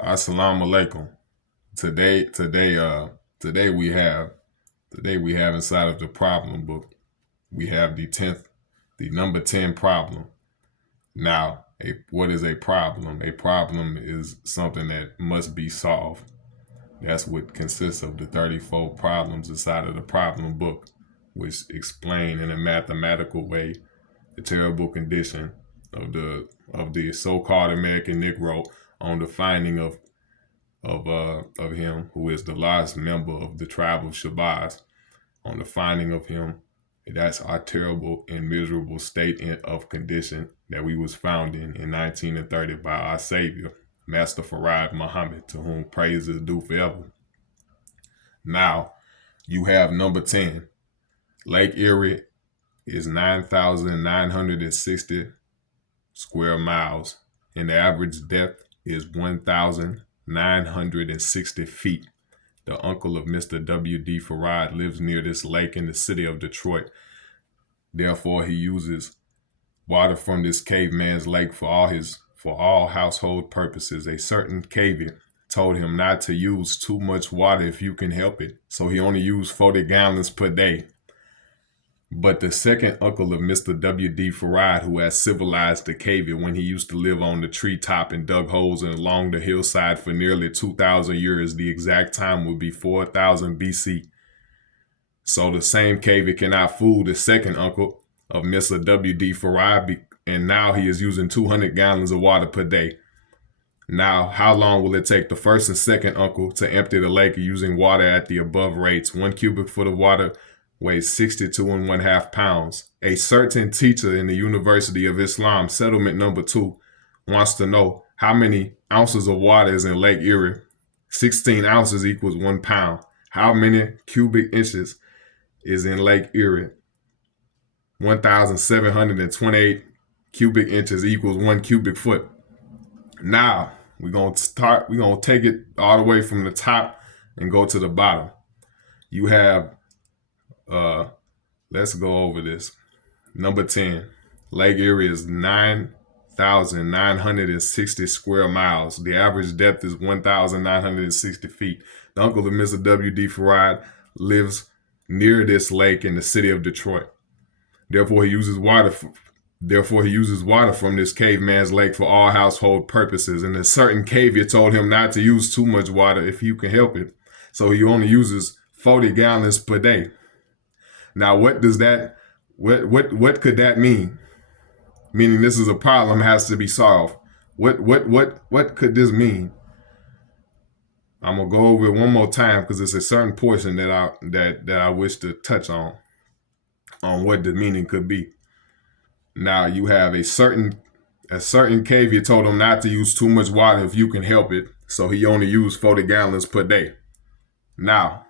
Assalamu alaikum. Today, today, today we have inside of the problem book. We have the number 10 problem. Now, what is a problem? A problem is something that must be solved. That's what consists of the 34 problems inside of the problem book, which explain in a mathematical way the terrible condition of the so-called American Negro on the finding of him, who is the last member of the tribe of Shabazz, on the finding of him. That's our terrible and miserable state of condition that we was found in 1930 by our Savior, Master Farad Muhammad, to whom praise is due forever. Now, you have number 10. Lake Erie is 9,960 square miles, and the average depth is 1,960 feet. The uncle of Mr. W.D. Farad lives near this lake in the city of Detroit. Therefore, he uses water from this caveman's lake for all household purposes. A certain caveman told him not to use too much water if you can help it, so he only used 40 gallons per day. But the second uncle of Mr. W.D. Farad, who has civilized the caveman when he used to live on the treetop and dug holes and along the hillside for nearly 2,000 years, the exact time would be 4,000 BC. So the same caveman cannot fool the second uncle of Mr. W.D. Farad, and now he is using 200 gallons of water per day. Now, how long will it take the first and second uncle to empty the lake using water at the above rates? 1 cubic foot of water weighs 62 and 1/2 pounds. A certain teacher in the University of Islam, settlement number 2, wants to know how many ounces of water is in Lake Erie. 16 ounces equals 1 pound. How many cubic inches is in Lake Erie? 1,728 cubic inches equals 1 cubic foot. Now, we're going to take it all the way from the top and go to the bottom. You have let's go over this. Number 10, Lake Erie is 9,960 square miles. The average depth is 1,960 feet. The uncle of Mr. W.D. Farad lives near this lake in the city of Detroit. Therefore, he uses water from this caveman's lake for all household purposes. And a certain caveman told him not to use too much water if you can help it. So he only uses 40 gallons per day. Now, what could that mean? Meaning this is a problem has to be solved. What could this mean? I'm gonna go over it one more time because it's a certain portion that I wish to touch on what the meaning could be. Now you have a certain caveman told him not to use too much water if you can help it, so he only used 40 gallons per day. Now,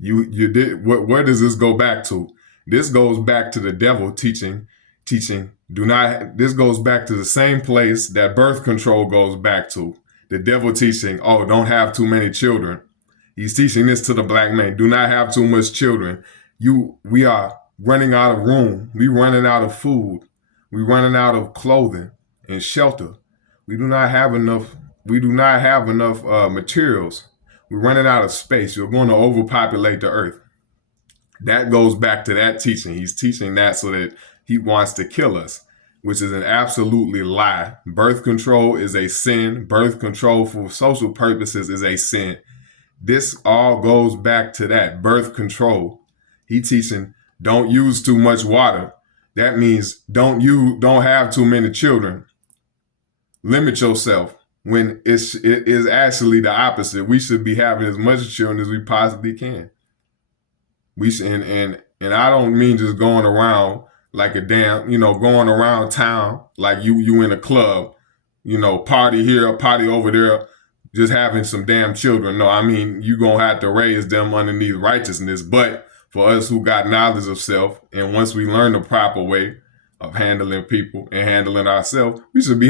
you did where does this go back to? This goes back to the devil teaching this goes back to the same place that birth control goes back to. The devil teaching, oh, don't have too many children. He's teaching this to the black man. Do not have too much children. We are running out of room. We running out of food. We running out of clothing and shelter. We do not have enough materials. We're running out of space. You're going to overpopulate the earth. That goes back to that teaching. He's teaching that so that he wants to kill us, which is an absolutely lie. Birth control is a sin. Birth control for social purposes is a sin. This all goes back to that birth control. He teaching don't use too much water. That means don't have too many children. Limit yourself. When it is actually the opposite. We should be having as much children as we possibly can. We should, and I don't mean just going around like a damn, going around town like you in a club, party here, party over there, just having some damn children. No, I mean you gonna have to raise them underneath righteousness. But for us who got knowledge of self, and once we learn the proper way of handling people and handling ourselves, we should be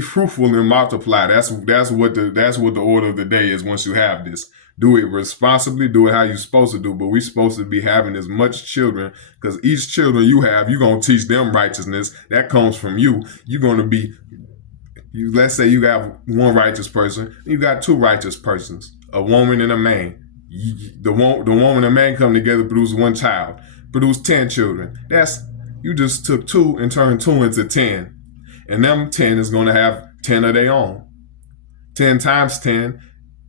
fruitful and multiply. That's what the order of the day is. Once you have this, do it responsibly, do it how you're supposed to do. But we're supposed to be having as much children, because each children you have, you're gonna teach them righteousness. That comes from you. You're gonna be Let's say you got one righteous person, you got two righteous persons, a woman and a man. The woman and man come together, produce one child, produce 10 children. That's you just took two and turned two into 10, and them 10 is going to have 10 of their own. 10 times 10,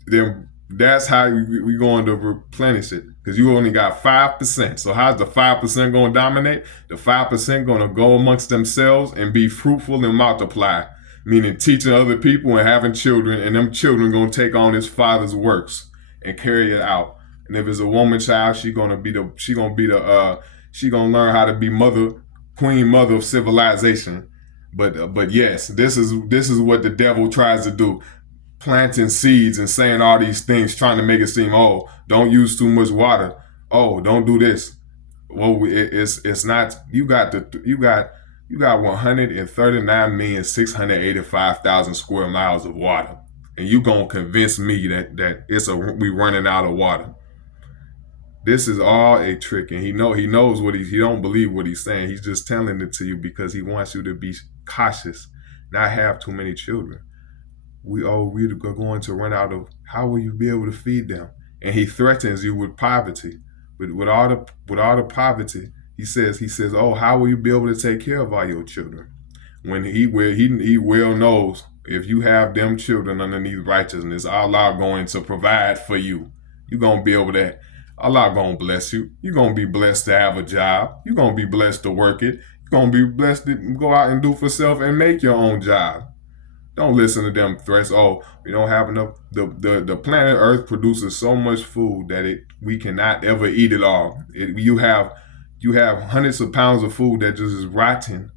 then that's how we going to replenish it, because you only got 5%. So how's the 5% going to dominate? The 5% going to go amongst themselves and be fruitful and multiply, meaning teaching other people and having children, and them children going to take on his father's works and carry it out. And if it's a woman child, she gonna learn how to be queen mother of civilization. But yes, this is what the devil tries to do, planting seeds and saying all these things, trying to make it seem, oh, don't use too much water. Oh, don't do this. Well, it's not. You got 139,685,000 square miles of water, and you gonna convince me that we running out of water. This is all a trick, and he knows what he don't believe what he's saying. He's just telling it to you because he wants you to be cautious, not have too many children. We're going to run out of. How will you be able to feed them? And he threatens you with poverty. With all the poverty, he says, oh, how will you be able to take care of all your children? When he well knows, if you have them children underneath righteousness, Allah going to provide for you. You're gonna be able to. Allah gonna bless you. You're gonna be blessed to have a job. You're gonna be blessed to work it. You're gonna be blessed to go out and do for self and make your own job. Don't listen to them threats. Oh, we don't have enough. The planet Earth produces so much food that we cannot ever eat it all. You have hundreds of pounds of food that just is rotten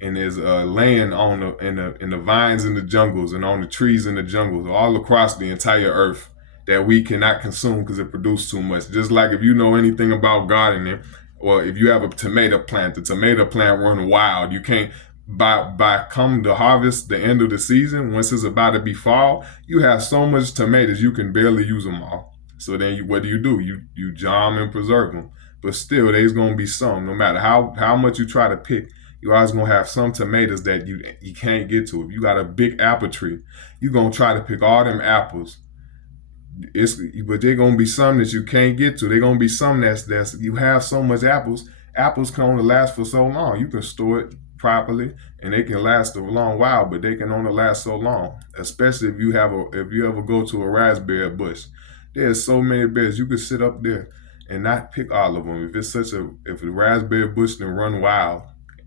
and is laying in the vines in the jungles and on the trees in the jungles all across the entire Earth that we cannot consume because it produces too much. Just like if you know anything about gardening, or if you have a tomato plant, the tomato plant run wild. You can't by come to harvest the end of the season, once it's about to be fall, you have so much tomatoes you can barely use them all. So then what do? You jar them and preserve them. But still, there's gonna be some. No matter how much you try to pick, you always gonna have some tomatoes that you can't get to. If you got a big apple tree, you're gonna try to pick all them apples. But they're gonna be some that you can't get to. They're gonna be some that's you have so much apples. Apples can only last for so long. You can store it properly and they can last a long while, but they can only last so long. Especially if you ever go to a raspberry bush. There's so many berries. You could sit up there and not pick all of them. If the raspberry bush can run wild,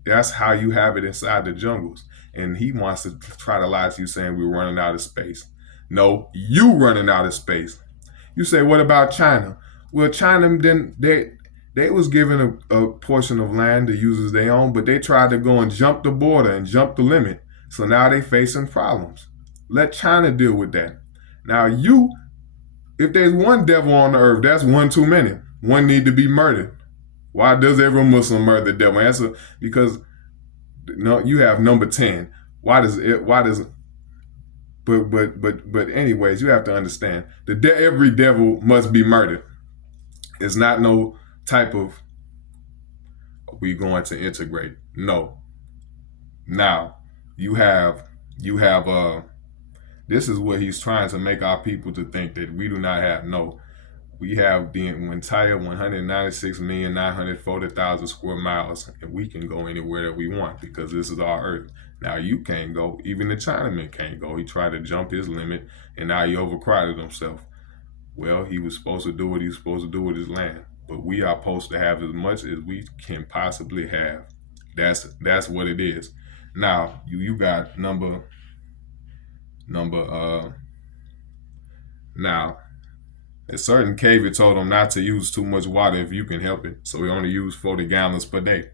that's how you have it inside the jungles. And he wants to try to lie to you saying we're running out of space. No, you running out of space. You say, what about China? Well, China they was given a portion of land to use as their own, but they tried to go and jump the border and jump the limit. So now they facing problems. Let China deal with that. Now if there's one devil on the earth, that's one too many. One need to be murdered. Why does every Muslim murder the devil? Answer, because no, you have number 10. Why does But anyways, you have to understand every devil must be murdered. It's not no type of we going to integrate. No. Now you have this is what he's trying to make our people to think that we do not have. No, we have the entire 196,940,000 square miles, and we can go anywhere that we want because this is our earth. Now you can't go. Even the Chinaman can't go. He tried to jump his limit, and now he overcrowded himself. Well, he was supposed to do what he was supposed to do with his land, but we are supposed to have as much as we can possibly have. That's what it is. Now you got now a certain cave told him not to use too much water if you can help it, so he only used 40 gallons per day.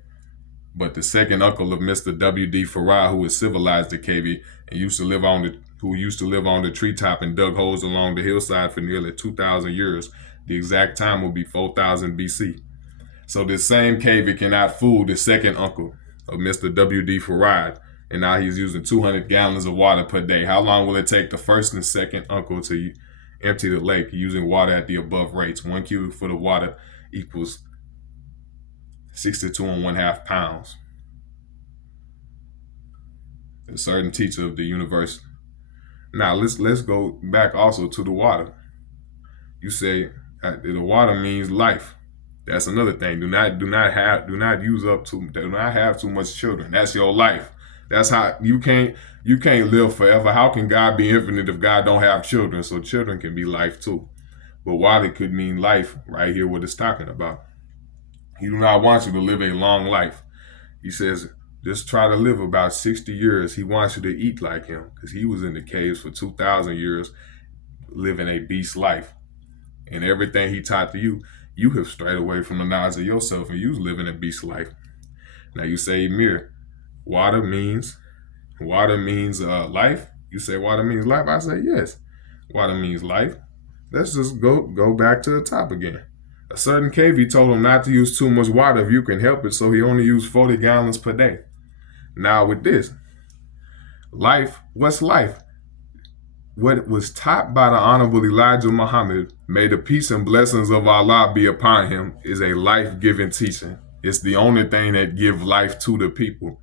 But the second uncle of Mr. W.D. Farrar, who was civilized the cavy and used to live on the treetop and dug holes along the hillside for nearly 2,000 years, the exact time will be 4,000 BC. So this same cavy cannot fool the second uncle of Mr. W.D. Farrar, and now he's using 200 gallons of water per day. How long will it take the first and second uncle to empty the lake using water at the above rates? 1 cubic foot of water equals 62 1/2 pounds. a certain teacher of the university. Now let's go back also to the water. You say the water means life. That's another thing. Do not have too much children. That's your life. That's how you can't live forever. How can God be infinite if God don't have children? So children can be life too. But water could mean life right here, what it's talking about. He do not want you to live a long life. He says, just try to live about 60 years. He wants you to eat like him because he was in the caves for 2,000 years living a beast life. And everything he taught to you, you have strayed away from the knowledge of yourself and you was living a beast life. Now you say, Mir, water means life. You say water means life. I say yes, water means life. Let's just go back to the top again. A certain cave, he told him not to use too much water if you can help it, so he only used 40 gallons per day. Now with this, life, what's life? What was taught by the Honorable Elijah Muhammad, may the peace and blessings of Allah be upon him, is a life-giving teaching. It's the only thing that give life to the people.